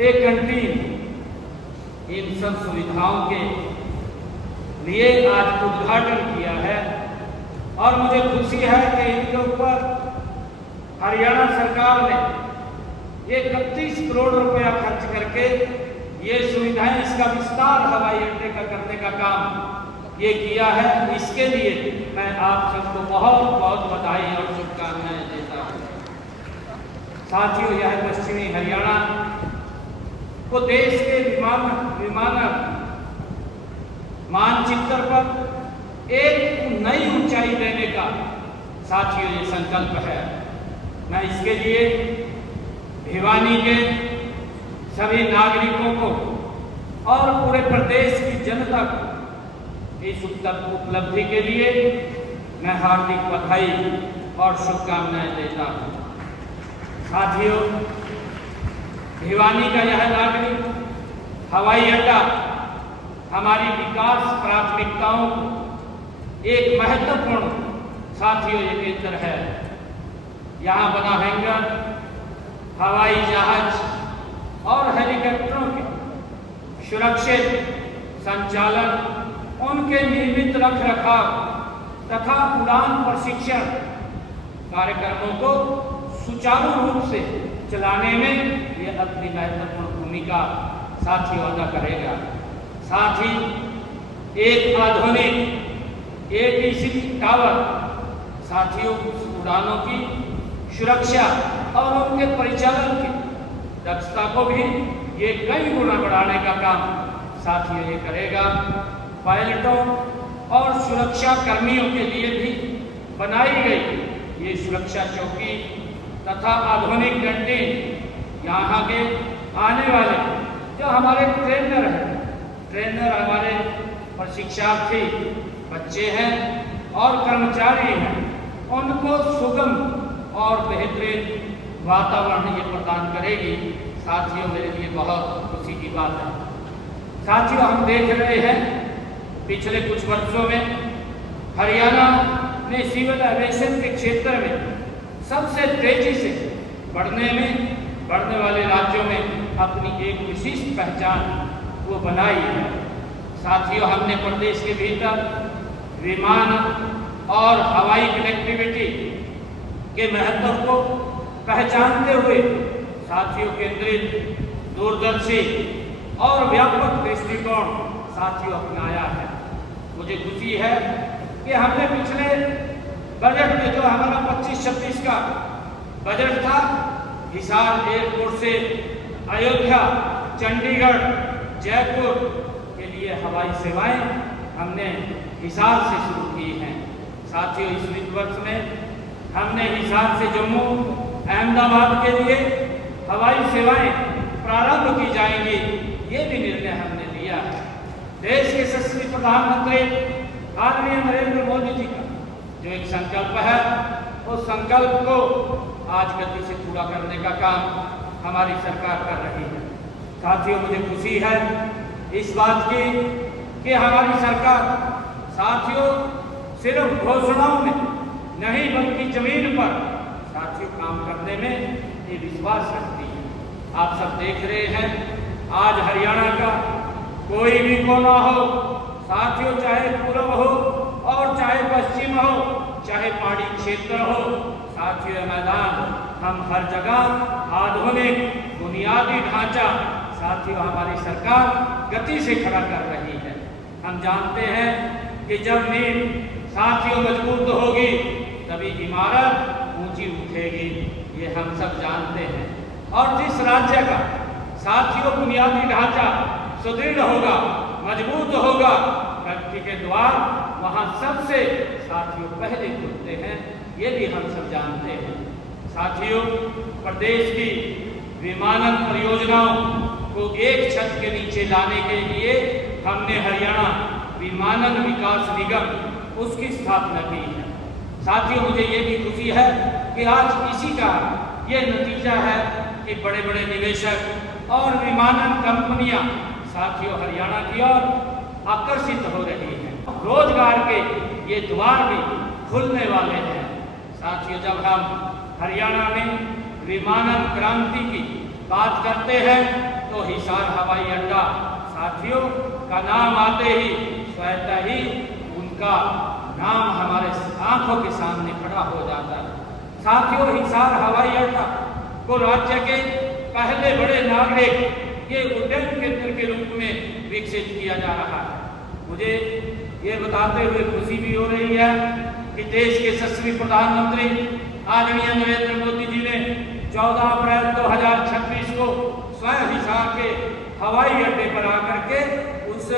एक कैंटीन, इन सब सुविधाओं के लिए आज उद्घाटन किया है और मुझे खुशी है कि इनके ऊपर हरियाणा सरकार ने 31 करोड़ रुपया खर्च करके ये सुविधाएं, इसका विस्तार हवाई अड्डे का करने का काम ये किया है। इसके लिए मैं आप सबको बहुत बहुत बधाई और शुभकामनाएं देता हूँ। साथियों, यह पश्चिमी हरियाणा को देश के विमानन मानचित्र पर एक नई ऊंचाई देने का साथियों ये संकल्प है। मैं इसके लिए भिवानी के सभी नागरिकों को और पूरे प्रदेश की जनता को इस उपलब्धि के लिए मैं हार्दिक बधाई और शुभकामनाएं देता हूँ। साथियों, भिवानी का यह नागरिक हवाई अड्डा हमारी विकास प्राथमिकताओं को एक महत्वपूर्ण साथियों ये केंद्र है। यहाँ बना हैंगर, हवाई जहाज और हेलीकॉप्टरों के सुरक्षित संचालन, उनके नियमित रखरखाव तथा उड़ान प्रशिक्षण कार्यक्रमों को सुचारू रूप से चलाने में यह अपनी महत्वपूर्ण भूमिका साथियों अदा करेगा। साथ ही एक आधुनिक ATC टावर साथियों उड़ानों की सुरक्षा और उनके परिचालन की दक्षता को भी ये कई गुना बढ़ाने का काम साथियों ये करेगा। पायलटों और सुरक्षा कर्मियों के लिए भी बनाई गई ये सुरक्षा चौकी तथा आधुनिक कैंटीन यहाँ के आने वाले जो हमारे ट्रेनर हमारे प्रशिक्षार्थी बच्चे हैं और कर्मचारी हैं, उनको सुगम और बेहतरीन वातावरण ये प्रदान करेगी। साथियों, मेरे लिए बहुत खुशी की बात है। साथियों, हम देख रहे हैं पिछले कुछ वर्षों में हरियाणा ने सिविल एविएशन के क्षेत्र में सबसे तेजी से बढ़ने वाले राज्यों में अपनी एक विशिष्ट पहचान वो बनाई है। साथियों, हमने प्रदेश के भीतर विमान और हवाई कनेक्टिविटी के महत्व को पहचानते हुए साथियों केंद्रित, दूरदर्शी और व्यापक दृष्टिकोण साथियों अपनाया है। मुझे खुशी है कि हमने पिछले बजट में जो हमारा 25-26 का बजट था, हिसार एयरपोर्ट से अयोध्या, चंडीगढ़, जयपुर के लिए हवाई सेवाएं हमने हिसार से शुरू की हैं। साथियों, इस वित्त वर्ष में हमने हिसार से जम्मू, अहमदाबाद के लिए हवाई सेवाएं प्रारंभ की जाएंगी, ये भी निर्णय हमने लिया है। देश के यशस्वी प्रधानमंत्री आदरणीय नरेंद्र मोदी जी का जो एक संकल्प है, उस संकल्प को आज गति से पूरा करने का काम हमारी सरकार कर रही है। साथियों, मुझे खुशी है इस बात की कि हमारी सरकार साथियों सिर्फ घोषणाओं में नहीं बल्कि जमीन पर साथियों काम करने में ये विश्वास रखती है। आप सब देख रहे हैं, आज हरियाणा का कोई भी कोना हो साथियों, चाहे पूर्व हो और चाहे पश्चिम हो, चाहे पहाड़ी क्षेत्र हो, साथियों मैदान हम हर जगह आधुनिक बुनियादी ढांचा साथियों हमारी सरकार गति से खड़ा कर रही है। हम जानते हैं कि जब नींव साथियों मजबूत होगी तभी इमारत ऊंची उठेगी, ये हम सब जानते हैं। और जिस राज्य का साथियों बुनियादी ढांचा सुदृढ़ होगा, मजबूत होगा, प्रगति के द्वार वहां सबसे साथियों पहले खुलते हैं, ये भी हम सब जानते हैं। साथियों, प्रदेश की विमानन परियोजनाओं को एक छत के नीचे लाने के लिए हमने हरियाणा विमानन विकास निगम उसकी स्थापना की है। साथियों, मुझे ये भी खुशी है कि आज इसी का ये नतीजा है कि बड़े बड़े निवेशक और विमानन कंपनियां साथियों हरियाणा की ओर आकर्षित हो रही हैं। रोजगार के ये द्वार भी खुलने वाले हैं। साथियों, जब हम हरियाणा में विमानन क्रांति की बात करते हैं तो हिसार हवाई अड्डा साथियों का नाम आते ही स्वतः ही उनका नाम हमारे आंखों के सामने खड़ा हो जाता है। साथियों, हिसार हवाई अड्डा को राज्य के पहले बड़े नागरिक ये उड्डयन केंद्र के रूप में विकसित किया जा रहा है। मुझे ये बताते हुए खुशी भी हो रही है कि देश के यशस्वी प्रधानमंत्री आदरणीय नरेंद्र मोदी जी ने 14 अप्रैल 2026 को स्वयं हिसार के हवाई अड्डे पर आकर के उस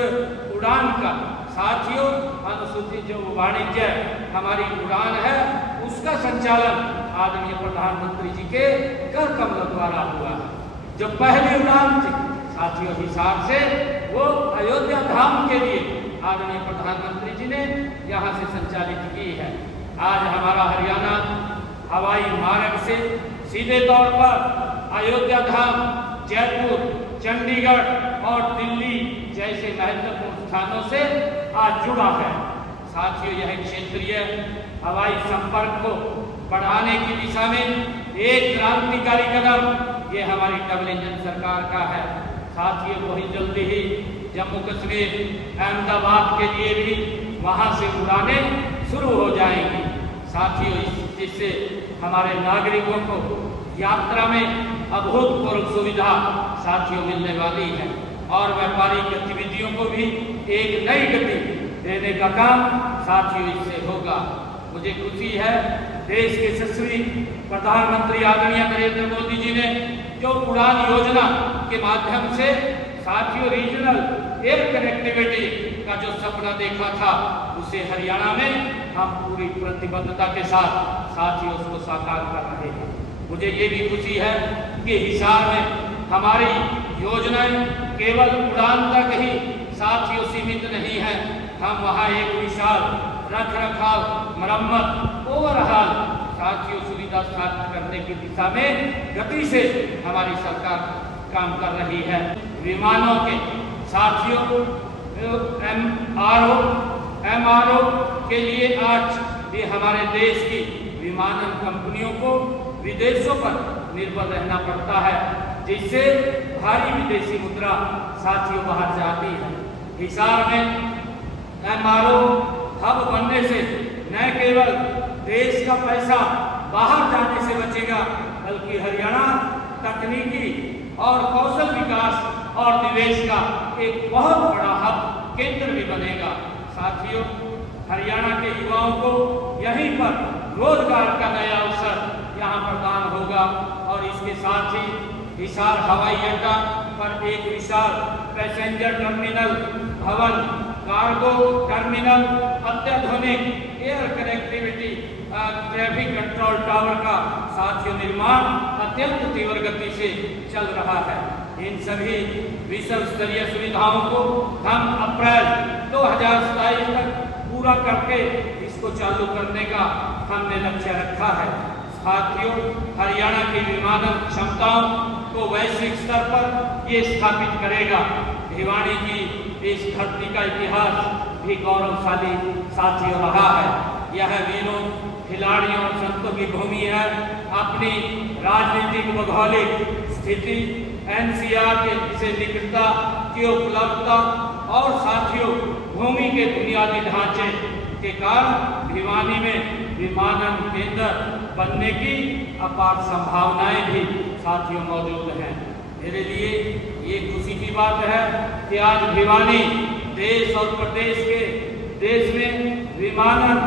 उड़ान का साथियों अनुसूचित जो वाणिज्य हमारी उड़ान है उसका संचालन आदरणीय प्रधानमंत्री जी के कर कमल द्वारा हुआ है। जो पहली उड़ान थी साथियों हिसार से वो अयोध्या धाम के लिए आदरणीय प्रधानमंत्री जी ने यहाँ से संचालित की है। आज हमारा हरियाणा हवाई मार्ग से सीधे तौर पर अयोध्या धाम, जयपुर, चंडीगढ़ और दिल्ली जैसे महत्वपूर्ण स्थानों से आज जुड़ा है। साथियों, यह क्षेत्रीय हवाई संपर्क को बढ़ाने की दिशा में एक क्रांतिकारी कदम ये हमारी डबल इंजन सरकार का है। साथियों, बहुत जल्दी ही जम्मू कश्मीर अहमदाबाद के लिए भी वहां से उड़ानें शुरू हो जाएंगी। साथियों, जिससे हमारे नागरिकों को यात्रा में अभूतपूर्व सुविधा साथियों मिलने वाली है और व्यापारिक गतिविधियों को भी एक नई गति देने का काम साथियों इससे होगा। मुझे खुशी है देश के यशस्वी प्रधानमंत्री आदरणीय नरेंद्र मोदी जी ने जो उड़ान योजना के माध्यम से साथियों रीजनल एयर कनेक्टिविटी का जो सपना देखा था उसे हरियाणा में हम पूरी प्रतिबद्धता के साथ साथियों उसको साकार कर रहे हैं। मुझे ये भी खुशी है कि हिसार में हमारी योजनाएं केवल उड़ान तक ही साथियों सीमित नहीं है। हम वहाँ एक विशाल रख रखाव, मरम्मत, ओवरहाल साथियों सुविधा स्थापित करने की दिशा में गति से हमारी सरकार काम कर रही है। विमानों के साथियों MRO के लिए आज भी हमारे देश की विमानन कंपनियों को विदेशों पर निर्भर रहना पड़ता है, जिससे भारी विदेशी मुद्रा साथियों बाहर जाती है। हिसार में MRO हब बनने से न केवल देश का पैसा बाहर जाने से बचेगा बल्कि हरियाणा तकनीकी और कौशल विकास और निवेश का एक बहुत बड़ा हब केंद्र भी बनेगा। साथियों, हरियाणा के युवाओं को यहीं पर रोजगार का नया अवसर यहाँ प्रदान होगा और इसके साथ ही हिसार हवाई अड्डा पर एक विशाल पैसेंजर टर्मिनल भवन, कार्गो टर्मिनल, अत्याधुनिक air connectivity, traffic control tower का साथियों निर्माण अत्यंत तीव्र गति से चल रहा है। इन सभी विश्व स्तरीय सुविधाओं को हम अप्रैल 2027 तक पूरा करके इसको चालू करने का हमने लक्ष्य रखा है। साथियों, हरियाणा की विमानन क्षमताओं को वैश्विक स्तर पर ये स्थापित करेगा। भिवानी की इस धरती का इतिहास भी गौरवशाली साथियों रहा है। यह वीरों, खिलाड़ियों और संतों की भूमि है। अपनी राजनीतिक भौगोलिक स्थिति, NCR के से निकटता की उपलब्धता और साथियों भूमि के बुनियादी ढांचे के कारण भिवानी में विमानन केंद्र बनने की अपार संभावनाएं भी साथियों मौजूद हैं। मेरे लिए ये खुशी की बात है कि आज भिवानी देश और प्रदेश के देश में विमानन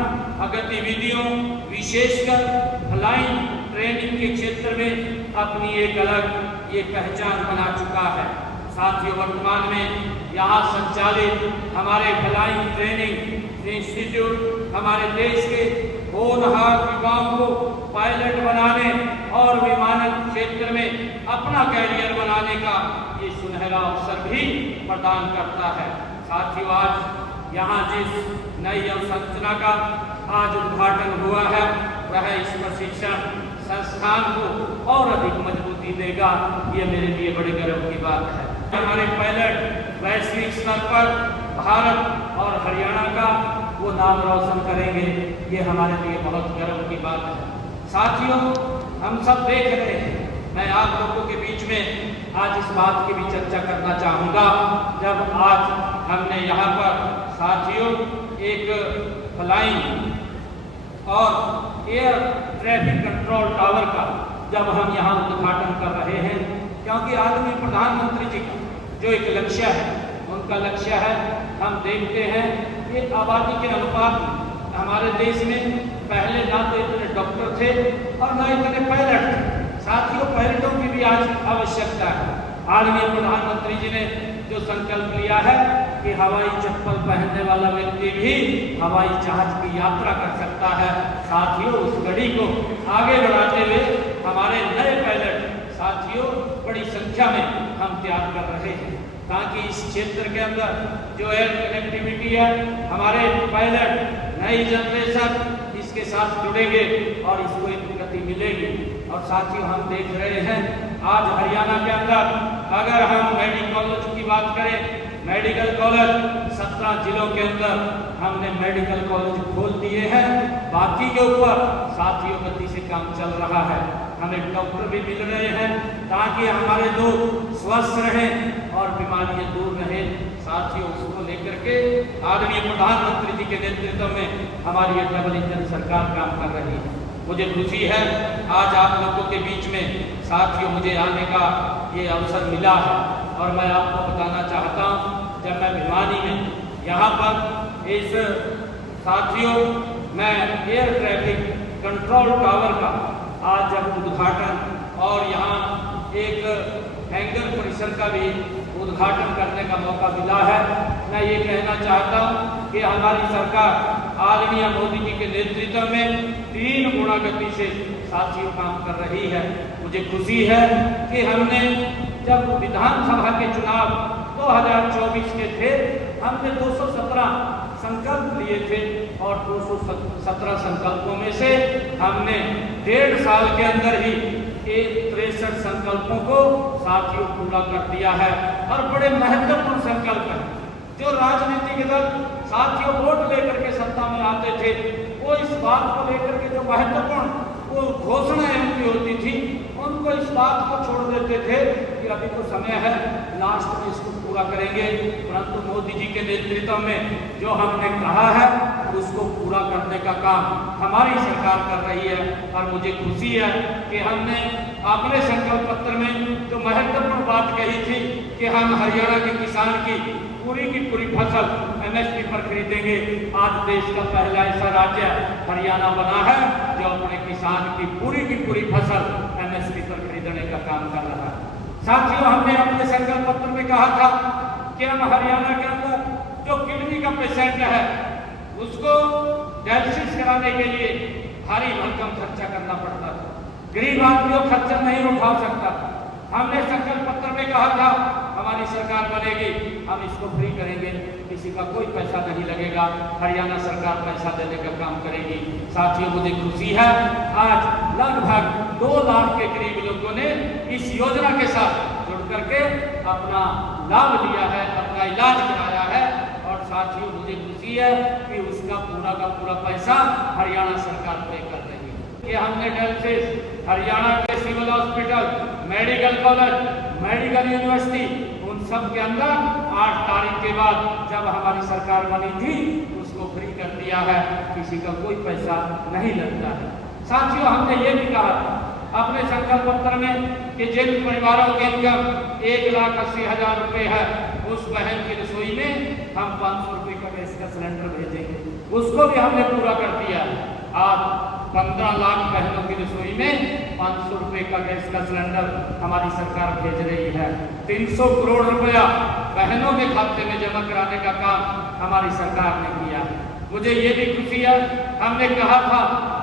गतिविधियों विशेषकर फ्लाइंग ट्रेनिंग के क्षेत्र में अपनी एक अलग ये पहचान बना चुका है। साथियों, वर्तमान में यहाँ संचालित हमारे फ्लाइंग ट्रेनिंग इंस्टीट्यूट हमारे देश के होनहार युवाओं को पायलट बनाने और विमानन क्षेत्र में अपना कैरियर बनाने का ये सुनहरा अवसर भी प्रदान करता है। साथियों, आज यहाँ जिस नई अवसंरचना का आज उद्घाटन हुआ है वह इस प्रशिक्षण संस्थान को और अधिक मजबूती देगा। ये मेरे लिए बड़े गर्व की बात है। हमारे पायलट वैश्विक स्तर पर भारत और हरियाणा का वो नाम रोशन करेंगे, ये हमारे लिए बहुत गर्व की बात है। साथियों, हम सब देख रहे हैं, मैं आप लोगों के बीच में आज इस बात की भी चर्चा करना चाहूँगा। जब आज हमने यहाँ पर साथियों एक फ्लाइंग और एयर ट्रैफिक कंट्रोल टावर का जब हम यहाँ उद्घाटन कर रहे हैं, क्योंकि आदरणीय प्रधानमंत्री जी का जो एक लक्ष्य है, उनका लक्ष्य है, हम देखते हैं कि आबादी के अनुपात में हमारे देश में पहले ना तो इतने डॉक्टर थे और ना इतने पायलट थे। साथियों, पायलटों की भी आज आवश्यकता है। आदरणीय प्रधानमंत्री जी ने जो संकल्प लिया है कि हवाई चप्पल पहनने वाला व्यक्ति भी हवाई जहाज की यात्रा कर सकता है। साथियों, उस घड़ी को आगे बढ़ाते हुए हमारे नए पायलट साथियों बड़ी संख्या में हम तैयार कर रहे हैं, ताकि इस क्षेत्र के अंदर जो एयर कनेक्टिविटी है, हमारे पायलट नई जनरेशन इसके साथ जुड़ेंगे और इसको एक गति मिलेगी। और साथियों, हम देख रहे हैं आज हरियाणा के अंदर अगर हम मेडिकल कॉलेज की बात करें, मेडिकल कॉलेज 17 जिलों के अंदर हमने मेडिकल कॉलेज खोल दिए हैं। बाकी के ऊपर साथियों गति से काम चल रहा है। हमें डॉक्टर भी मिल रहे हैं ताकि हमारे लोग स्वस्थ रहें और बीमारियां दूर रहें। साथियों, उसको लेकर के आदरणीय प्रधानमंत्री जी के नेतृत्व में हमारी ये डबल इंजन सरकार काम कर रही है। मुझे खुशी है आज आप लोगों के बीच में साथियों मुझे आने का ये अवसर मिला है। और मैं आपको बताना चाहता हूँ, जब मैं भिवानी में यहाँ पर इस साथियों मैं एयर ट्रैफिक कंट्रोल टावर का आज जब उद्घाटन और यहाँ एक हैंगर परिसर का भी उद्घाटन करने का मौका मिला है, मैं ये कहना चाहता हूँ कि हमारी सरकार आदरणीय मोदी जी के नेतृत्व में 3 गुना गति से साथियों काम कर रही है। मुझे खुशी है कि हमने जब विधानसभा के चुनाव 2024 के थे, हमने 217 संकल्प लिए थे और 217 संकल्पों में से हमने 1.5 साल के अंदर ही 63 संकल्पों को साथियों पूरा कर दिया है। और बड़े महत्वपूर्ण संकल्प हैं। जो राजनीतिक दल साथियों वोट लेकर के सत्ता में आते थे, वो इस बात को लेकर के जो महत्वपूर्ण वो घोषणाएं उनकी होती थी, उनको इस बात को छोड़ देते थे कि अभी तो समय है, लास्ट में इसको पूरा करेंगे। परंतु मोदी जी के नेतृत्व में जो हमने कहा है उसको पूरा करने का काम हमारी सरकार कर रही है। और मुझे खुशी है कि हमने अपने संकल्प पत्र में जो महत्वपूर्ण बात कही थी कि हम हरियाणा के किसान की पूरी फसल MSP पर खरीदेंगे। आज देश का पहला ऐसा राज्य हरियाणा बना है जो अपने किसान की पूरी फसल MSP पर खरीदने का काम कर रहा है। साथियों, हमने अपने संकल्प पत्र में कहा था कि हम हरियाणा के अंदर जो किडनी का पेशेंट है उसको डायलिसिस कराने के लिए भारी भरकम खर्चा करना पड़ता था। गरीब आदमी खर्चा नहीं उठा सकता। हमने संकल्प पत्र में कहा था हमारी सरकार बनेगी, हम इसको फ्री करेंगे, किसी का कोई पैसा नहीं लगेगा, हरियाणा सरकार पैसा देने का काम करेगी। साथियों, मुझे खुशी है आज लगभग 2 लाख के करीब लोगों ने इस योजना के साथ जुड़ करके अपना लाभ लिया है, अपना इलाज कराया है। और साथियों, मुझे खुशी है कि उसका पूरा का पूरा पैसा हरियाणा सरकार पे कर रही है। ये हमने डायलिसिस हरियाणा के civil hospital, medical college, medical university, उन सब के अंदर 8 तारीख के बाद जब हमारी सरकार बनी थी उसको फ्री कर दिया है, किसी का कोई पैसा नहीं लगता है। साथियों, हमने ये भी कहा अपने संकल्प पत्र में कि जिन परिवारों की इनकम 1,80,000 रुपये है, उस बहन की रसोई में हम 500 रुपये का गैस का सिलेंडर भेजेंगे, उसको भी हमने पूरा कर दिया। आज 15 लाख बहनों की रसोई में 500 रुपये का गैस का सिलेंडर हमारी सरकार भेज रही है। 300 करोड़ रुपया बहनों के खाते में जमा कराने का काम हमारी सरकार ने किया। मुझे ये भी खुशी है, हमने कहा था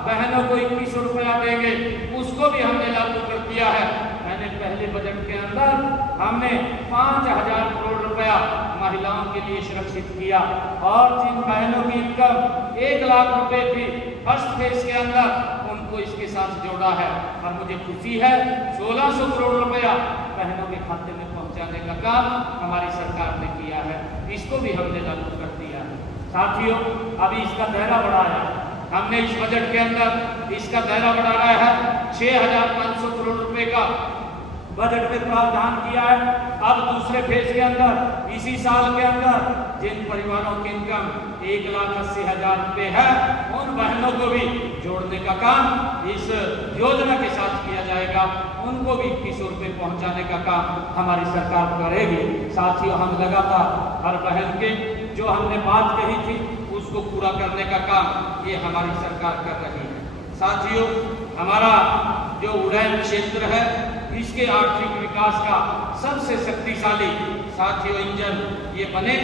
बहनों को 2100 रुपया देंगे, उसको भी हमने लागू कर दिया है। मैंने पहले बजट के अंदर हमने 5000 करोड़ रुपया महिलाओं के लिए सुरक्षित किया और जिन बहनों की इनकम 1 लाख रुपए थी फर्स्ट फेज के अंदर, उनको इसके साथ जोड़ा है। और मुझे खुशी है 1600 करोड़ रुपया बहनों के खाते में पहुंचाने का काम हमारी सरकार ने किया है, इसको भी हमने लागू कर दिया है। साथियों, अभी इसका दायरा बढ़ाया, हमने इस बजट के अंदर इसका दायरा बढ़ाया है 6500 करोड़ रुपए का बजट में प्रावधान किया है। अब दूसरे फेज के अंदर इसी साल के अंदर जिन परिवारों की इनकम 1,80,000 रुपये है, उन बहनों को भी जोड़ने का काम इस योजना के साथ किया जाएगा। उनको भी 2100 रुपये पहुंचाने का काम हमारी सरकार करेगी। साथियों, हम लगातार हर बहन के जो हमने बात कही थी उसको पूरा करने का काम ये हमारी सरकार कर रही है। साथियों, हमारा जो उड़ान क्षेत्र है इसके आर्थिक विकास का सबसे शक्तिशाली साथियों इंजन ये बने।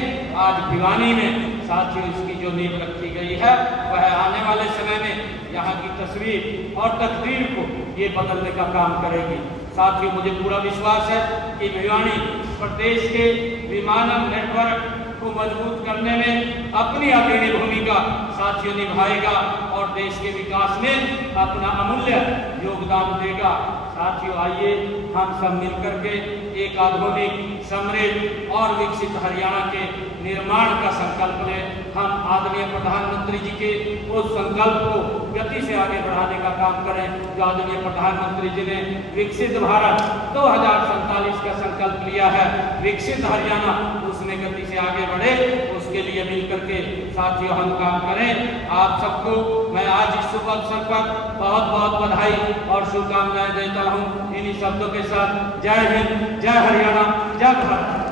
आज भिवानी में साथियों इसकी जो नींव रखी गई है वह आने वाले समय में यहाँ की तस्वीर और तकदीर को ये बदलने का काम करेगी। साथियों, मुझे पूरा विश्वास है कि भिवानी प्रदेश के विमानन नेटवर्क को मजबूत करने में अपनी अग्रणी भूमिका साथियों निभाएगा और देश के विकास में अपना अमूल्य योगदान देगा। साथियों, आइए हम सब मिलकर के एक आधुनिक, समृद्ध और विकसित हरियाणा के निर्माण का संकल्प लें। हम आदरणीय प्रधानमंत्री जी के उस संकल्प को गति से आगे बढ़ाने का काम करें जो आदरणीय प्रधानमंत्री जी ने विकसित भारत 2047 का संकल्प लिया है। विकसित हरियाणा उसमें गति से आगे बढ़े, उसके लिए मिलकर के साथियों हम काम करें। आप सबको मैं आज इस शुभ अवसर पर बहुत बहुत बधाई और शुभकामनाएं देता हूं। इन्हीं शब्दों के साथ जय हिंद, जय हरियाणा, जय भारत।